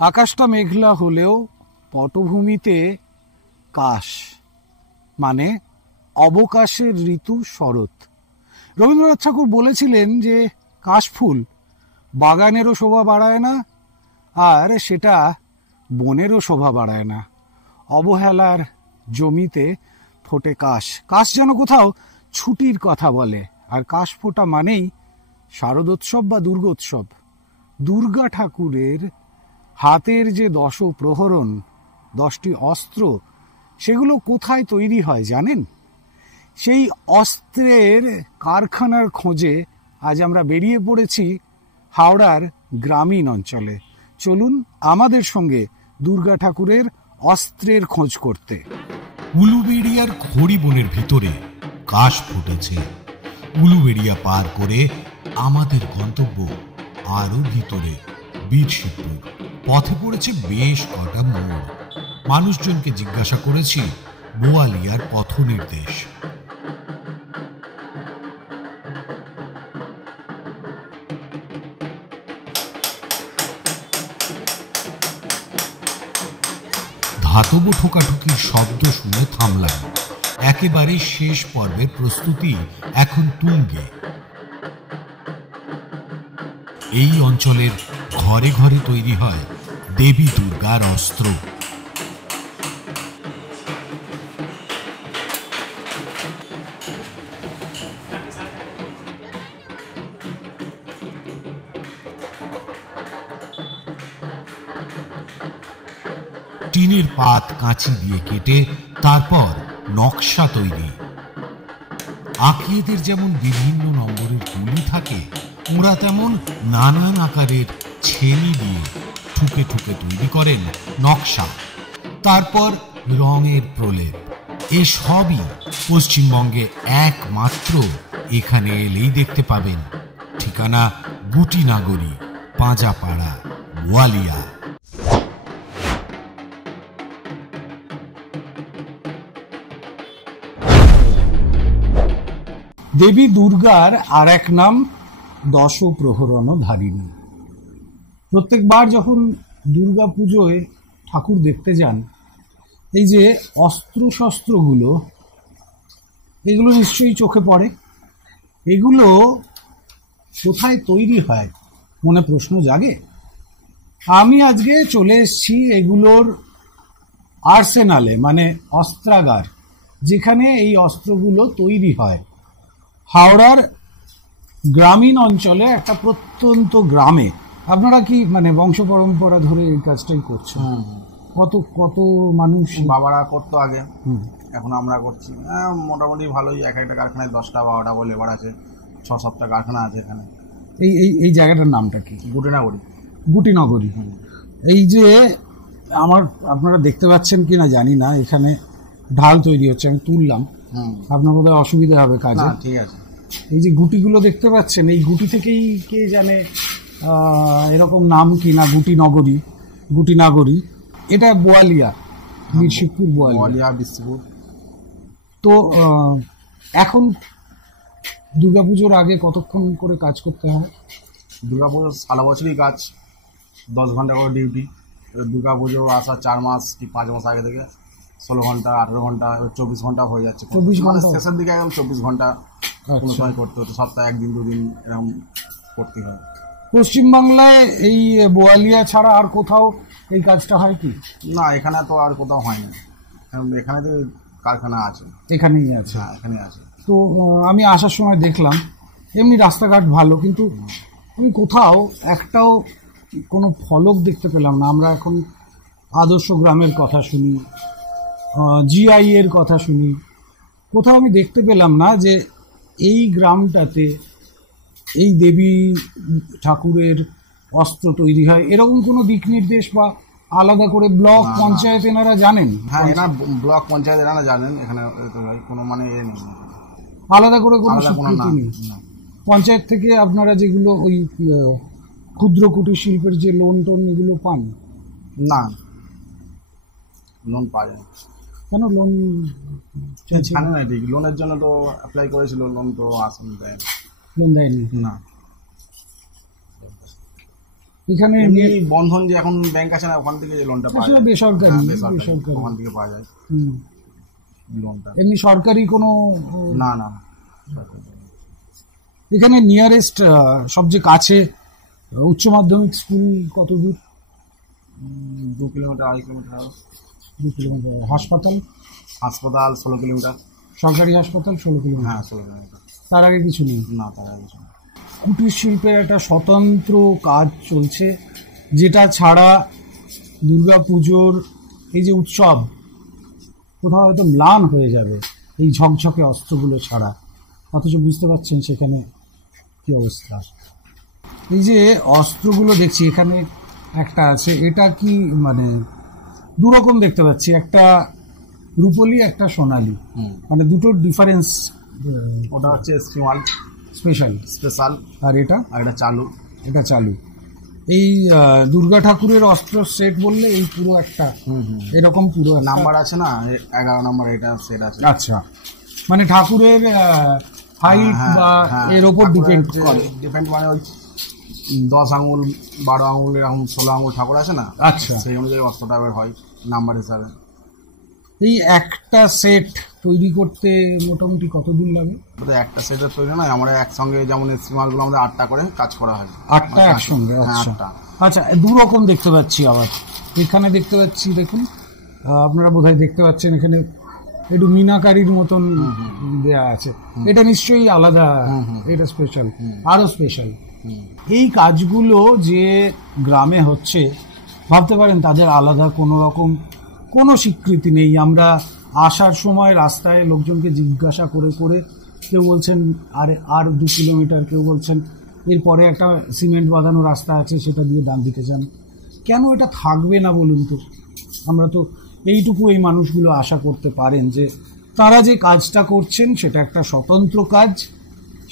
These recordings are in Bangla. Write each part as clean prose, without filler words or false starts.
আকাশটা মেঘলা হলেও পটভূমিতে কাশ, মানে অবকাশের ঋতু শরৎ। রবীন্দ্রনাথ ঠাকুর বলেছিলেন যে কাশফুল বাগানেরও শোভা বাড়ায় না, আর সেটা বনেরও শোভা বাড়ায় না। অবহেলার জমিতে ফোটে কাশ। কাশ যেন কোথাও ছুটির কথা বলে। আর কাশ ফোটা মানেই শারদোৎসব বা দুর্গোৎসব। দুর্গা ঠাকুরের হাতের যে 10 প্রহরণ, 10টি অস্ত্র, সেগুলো কোথায় তৈরি হয় জানেন? সেই অস্ত্রের কারখানার খোঁজে আজ আমরা বেরিয়ে পড়েছি হাওড়ার গ্রামীণ অঞ্চলে। চলুন আমাদের সঙ্গে দুর্গা ঠাকুরের অস্ত্রের খোঁজ করতে। উলুবেড়িয়ার খড়ি বনের ভিতরে কাশ ফুটেছে। উলুবেড়িয়া পার করে আমাদের গন্তব্য আরো ভিতরে, বীরশিবপুর। পথে পড়েছে বেশ কটা মোড়। মানুষজনকে জিজ্ঞাসা করেছি বোয়ালিয়ার পথ নির্দেশ। ধাতব ঠোকাঠুকির শব্দ শুনে থামলাম। একেবারে শেষ পর্বের প্রস্তুতি এখন তুঙ্গে। এই অঞ্চলের ঘরে ঘরে তৈরি হয় দেবী দুর্গার অস্ত্র। টিনের পাত কাঁচি দিয়ে কেটে তারপর নকশা তৈরি। আঁকিয়েদের যেমন বিভিন্ন নম্বরের গুলি থাকে, ওরা তেমন নানান আকারের ছেনি দিয়ে ঠুকে ঠুকে তৈরি করেন নকশা। তারপর রঙের প্রলেপ। এসবই পশ্চিমবঙ্গে একমাত্র এখানে এলেই দেখতে পাবেন। ঠিকানা গুটিনাগরী, পাঁজাপাড়া, বোয়ালিয়া। দেবী দুর্গার আর এক নাম 10 প্রহরণ ধারিণী। প্রত্যেকবার যখন দুর্গা পুজোয় ঠাকুর দেখতে যান, এই যে অস্ত্র শস্ত্রগুলো, এগুলো নিশ্চয়ই চোখে পড়ে। এগুলো কোথায় তৈরি হয় মনে প্রশ্ন জাগে। আমি আজকে চলে এসেছি এগুলোর আর্সেনালে, মানে অস্ত্রাগার, যেখানে এই অস্ত্রগুলো তৈরি হয়। হাওড়ার গ্রামীণ অঞ্চলে একটা প্রত্যন্ত গ্রামে। আপনারা কি মানে বংশ পরম্পরা ধরে এই কাজটাই করছেন? কত কত মানুষ? বাবারা করতো আগে, এখন আমরা করছি। মোটামুটি ভালোই। এক একটা কারখানায় 10টা 12টা করে লেবার আছে, 6-7টা কারখানা আছে এখানে। এই এই এই জায়গাটার নামটা কি? গুটিনাগরী। গুটিনগরী। এই যে আপনারা দেখতে পাচ্ছেন কিনা জানি না, এখানে ঢাল তৈরি হচ্ছে, আমি তুললাম। আপনার বোধহয় অসুবিধা হবে কাজে। ঠিক আছে। এই যে গুটিগুলো দেখতে পাচ্ছেন, এই গুটি থেকেই কে জানে এরকম নাম কিনা, গুটিনগরী, গুটিনাগরী। এটা বোয়ালিয়া, বীরশিবপুর বোয়ালিয়া, বীরশিবপুর। তো এখন দুর্গাপুজোর আগে কতক্ষণ করে কাজ করতে হয়? দুর্গাপুজোর সারা বছরই কাজ, 10 ঘন্টা করে ডিউটি। দুর্গাপুজো আসার 4 মাস কি 5 মাস আগে থেকে 16 ঘন্টা, 18 ঘন্টা, 24 ঘন্টা হয়ে যাচ্ছে। 24 ঘন্টা শেষের দিকে একদম 24 ঘন্টা কোনো সময় করতে হতো। সপ্তাহে 1 দিন 2 দিন এরকম করতে হয়। পশ্চিমবাংলায় এই বোয়ালিয়া ছাড়া আর কোথাও এই কাজটা হয় কি? না, এখানে তো আর কোথাও হয় না। এখানে তো কারখানা আছে, এখানেই আছে। হ্যাঁ, এখানে আছে। তো আমি আসার সময় দেখলাম এমনি রাস্তাঘাট ভালো, কিন্তু আমি কোথাও একটাও কোনো ফলক দেখতে পেলাম না। আমরা এখন আদর্শ গ্রামের কথা শুনি, জিআই এর কথা শুনি, কোথাও আমি দেখতে পেলাম না যে এই গ্রামটাতে এই দেবী ঠাকুরের অস্ত্র তৈরি হয়। এরকম কোনো দিক নির্দেশ বা আলাদা করে ব্লক পঞ্চায়েত এনারা জানেন? হ্যাঁ, এনারা ব্লক পঞ্চায়েত এনারা জানেন। এখানে কোনো মানে নেই, আলাদা করে কোনো স্বীকৃতি নেই। পঞ্চায়েত থেকে আপনারা যেগুলো ওই ক্ষুদ্র কুটির শিল্পের যে লোন টোন এগুলো পান? না, লোন পাওয়া যায় না। কেন লোন জানে না? ঠিক, লোনের জন্য তো অ্যাপ্লাই করেছিল, লোন তো আসেনি, দেয়নি। লোন দেয়নি? না। এখানে এমনি বন্ধন যে এখন ব্যাংক আছে না, ওখান থেকে যে লোনটা পাওয়া আসলে যায়, বেসরকারি, হ্যাঁ, বেসরকারি। ওখান থেকে পাওয়া যায় হুম। লোনটা। এমনি সরকারি কোনো না না, এখানে নিয়ারেস্ট সবচেয়ে কাছে উচ্চ মাধ্যমিক স্কুল কত দূর? 2 কিলোমিটার 2.5 কিলোমিটার। 2 কিলোমিটার। হাসপাতাল? হাসপাতাল 16 কিলোমিটার। সরকারি হাসপাতাল 16 কিলোমিটার। হ্যাঁ 16 কিলোমিটার। তার আগে কিছু নেই? না, তার আগে কিছু না। কুটির শিল্পের একটা স্বতন্ত্র কাজ চলছে, যেটা ছাড়া দুর্গাপুজোর এই যে উৎসব কোথাও হয়তো ম্লান হয়ে যাবে এই ঝকঝকে অস্ত্রগুলো ছাড়া। অথচ বুঝতে পারছেন সেখানে কি অবস্থা। এই যে অস্ত্রগুলো দেখছি এখানে একটা আছে, এটা কি মানে দুরকম দেখতে পাচ্ছি, একটা রূপলি একটা সোনালী, মানে দুটোর ডিফারেন্স। ওটা হচ্ছে স্টিমাল স্পেশাল, স্পেশাল, আর এটা আর এটা চালু। এটা চালু। এই দুর্গা ঠাকুরের অস্ত্র সেট বললে এই পুরো একটা এরকম পুরো নাম্বার আছে না, 11 নম্বর, এটা সেট আছে। আচ্ছা, মানে ঠাকুরের হাইট বা এর ওপর ডিপেন্ড করে। ডিপেন্ড মানে ওই 10 আঙুল 12 আঙুল এরকম 16 আঙুল ঠাকুর আছে না, আচ্ছা, সেই অনুযায়ী অস্ত্রটা বের হয় নাম্বার হিসাবে। এই একটা সেট তৈরি করতে মোটামুটি কতদিন লাগে? একটা সেটের তৈরি নয়, আমরা একসঙ্গে যেমন স্টিমারগুলো আমাদের 8টা করে কাজ করা হয়। 8টা একসঙ্গে? হ্যাঁ, আচ্ছা 8টা। আচ্ছা, দু রকম দেখতে পাচ্ছি আবার। এখানে দেখতে পাচ্ছি, দেখুন আপনারা বোধহয় দেখতে পাচ্ছেন, এখানে একটু মিনাকারির মতন দেয়া আছে। এটা নিশ্চয়ই আলাদা, এটা স্পেশাল, আরো স্পেশাল। এই কাজগুলো যে গ্রামে হচ্ছে, ভাবতে পারেন তাদের আলাদা কোনো রকম কোনো স্বীকৃতি নেই। আমরা আসার সময় রাস্তায় লোকজনকে জিজ্ঞাসা করে করে কেউ বলছেন আর 2 কিলোমিটার, কেউ বলছেন এরপরে একটা সিমেন্ট বাঁধানো রাস্তা আছে, সেটা দিয়ে ডান দিকে যান। কেন এটা থাকবে না বলুন তো? আমরা তো এইটুকু এই মানুষগুলো আশা করতে পারেন যে তারা যে কাজটা করছেন সেটা একটা স্বতন্ত্র কাজ,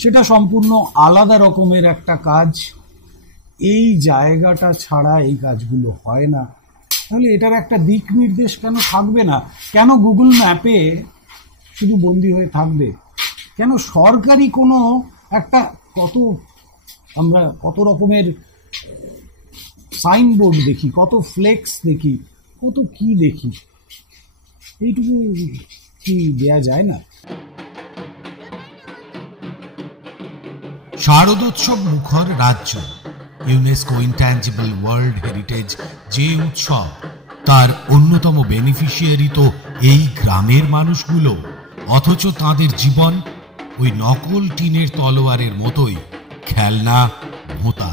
সেটা সম্পূর্ণ আলাদা রকমের একটা কাজ। এই জায়গাটা ছাড়া এই কাজগুলো হয় না। তাহলে এটার একটা দিক নির্দেশ কেন থাকবে না? কেন গুগল ম্যাপে শুধু বন্দী হয়ে থাকবে? কেন সরকারি কোনো একটা আমরা কত রকমের সাইনবোর্ড দেখি, কত ফ্লেক্স দেখি, কত কি দেখি, এইটুকু কি দেয়া যায় না? শারদোৎসব মুখর রাজ্য, ইউনেস্কো ইনট্যাঞ্জিবল ওয়ার্ল্ড হেরিটেজ যে উৎসব, তার অন্যতম বেনিফিশিয়ারি তো এই গ্রামের মানুষগুলো। অথচ তাদের জীবন ওই নকল টিনের তলোয়ারের মতোই খেলনা, ভোঁতা।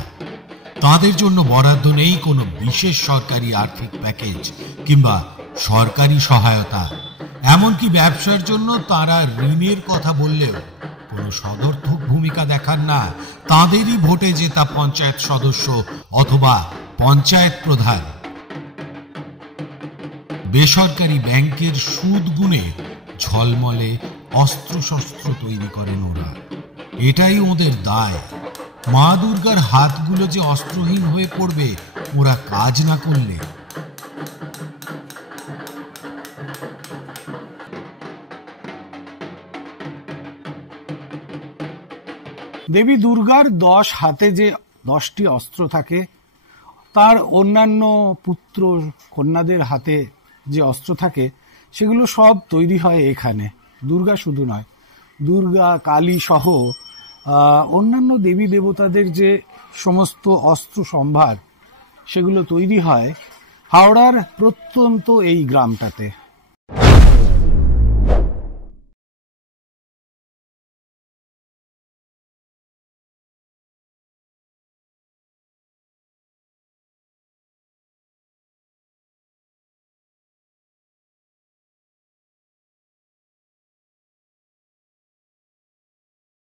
তাদের জন্য বরাদ্দ নেই কোনো বিশেষ সরকারি আর্থিক প্যাকেজ কিংবা সরকারি সহায়তা। এমনকি ব্যবসার জন্য তারা ঋণের কথা বললেও কোনো সদর্থক ভূমিকা দেখান না তাদেরই ভোটে জেতা পঞ্চায়েত সদস্য অথবা পঞ্চায়েত প্রধান। বেসরকারি ব্যাংকের সুদ গুণে ঝলমলে অস্ত্রশস্ত্র তৈরি করেন ওরা। এটাই ওদের দায়। মা দুর্গার হাতগুলো যে অস্ত্রহীন হয়ে পড়বে ওরা কাজ না করলে। দেবী দুর্গার 10 হাতে যে 10টি অস্ত্র থাকে, তার অন্যান্য পুত্র কন্যাদের হাতে যে অস্ত্র থাকে, সেগুলো সব তৈরি হয় এখানে। দুর্গা শুধু নয়, দুর্গা, কালী সহ অন্যান্য দেবী দেবতাদের যে সমস্ত অস্ত্র সম্ভার, সেগুলো তৈরি হয় হাওড়ার প্রত্যন্ত এই গ্রামটাতে।